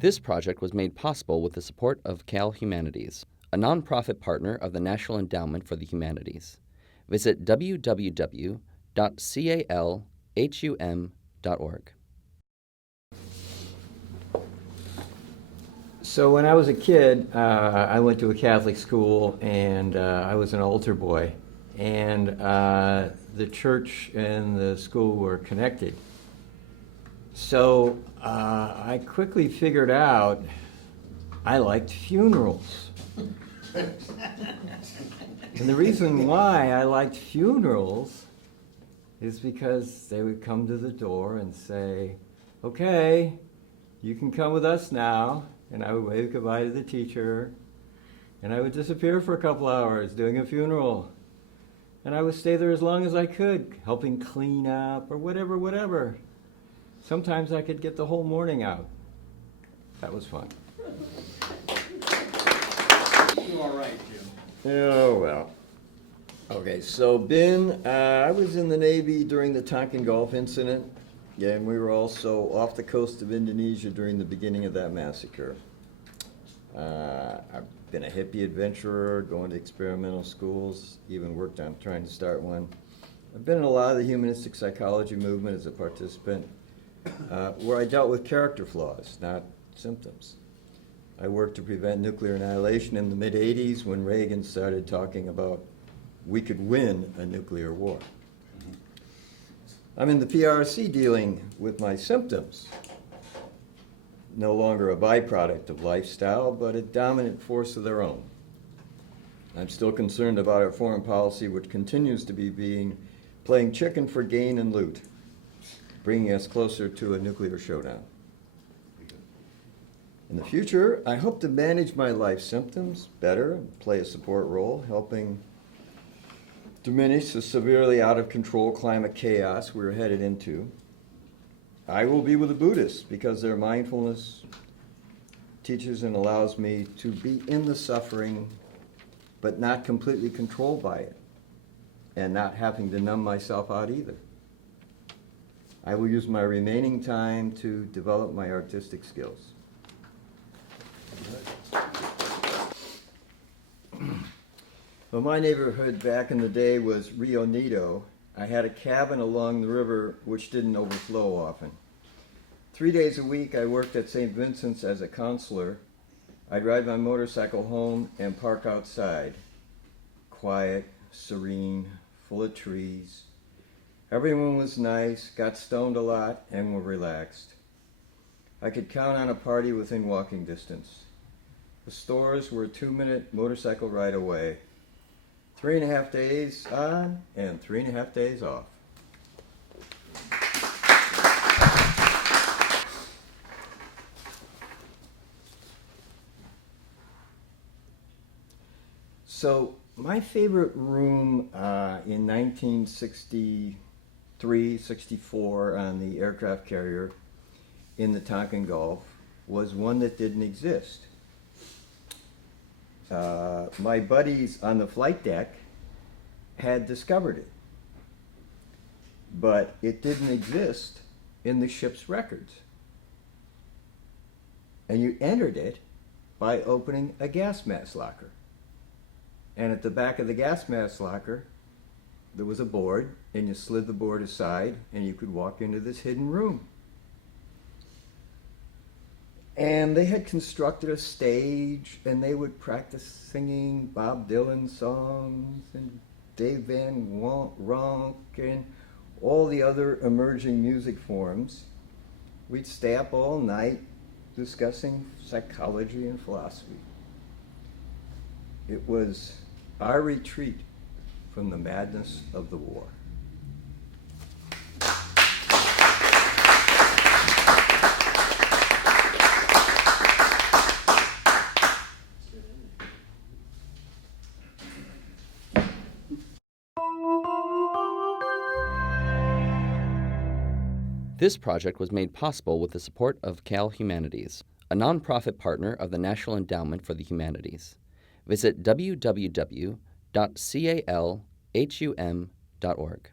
This project was made possible with the support of Cal Humanities, a nonprofit partner of the National Endowment for the Humanities. Visit www.calhum.org. So when I was a kid, I went to a Catholic school, and I was an altar boy. And the church and the school were connected. So I quickly figured out I liked funerals. And the reason why I liked funerals is because they would come to the door and say, "Okay, you can come with us now." And I would wave goodbye to the teacher, and I would disappear for a couple hours doing a funeral. And I would stay there as long as I could, helping clean up or whatever. Sometimes I could get the whole morning out. That was fun. You all right, Jim? Oh, well. Okay, so Ben, I was in the Navy during the Tonkin Gulf incident. Yeah, and we were also off the coast of Indonesia during the beginning of that massacre. I've been a hippie adventurer, going to experimental schools, even worked on trying to start one. I've been in a lot of the humanistic psychology movement as a participant, where I dealt with character flaws, not symptoms. I worked to prevent nuclear annihilation in the mid-'80s when Reagan started talking about we could win a nuclear war. I'm in the PRC dealing with my symptoms. No longer a byproduct of lifestyle, but a dominant force of their own. I'm still concerned about our foreign policy, which continues to be playing chicken for gain and loot, bringing us closer to a nuclear showdown. In the future, I hope to manage my life symptoms better, play a support role, helping diminish the severely out of control climate chaos we're headed into. I will be with the Buddhists because their mindfulness teaches and allows me to be in the suffering, but not completely controlled by it, and not having to numb myself out either. I will use my remaining time to develop my artistic skills. Well, my neighborhood back in the day was Rio Nido. I had a cabin along the river which didn't overflow often. 3 days a week I worked at St. Vincent's as a counselor. I'd ride my motorcycle home and park outside. Quiet, serene, full of trees. Everyone was nice, got stoned a lot, and were relaxed. I could count on a party within walking distance. The stores were a 2-minute motorcycle ride away. 3.5 days on and 3.5 days off. So my favorite room in 1963, 64 on the aircraft carrier in the Tonkin Gulf was one that didn't exist. My buddies on the flight deck had discovered it, but it didn't exist in the ship's records. And you entered it by opening a gas mask locker. And at the back of the gas mask locker, there was a board, and you slid the board aside, and you could walk into this hidden room. And they had constructed a stage, and they would practice singing Bob Dylan songs and Dave Van Ronk and all the other emerging music forms. We'd stay up all night discussing psychology and philosophy. It was our retreat from the madness of the war. This project was made possible with the support of Cal Humanities, a nonprofit partner of the National Endowment for the Humanities. Visit www.calhum.org.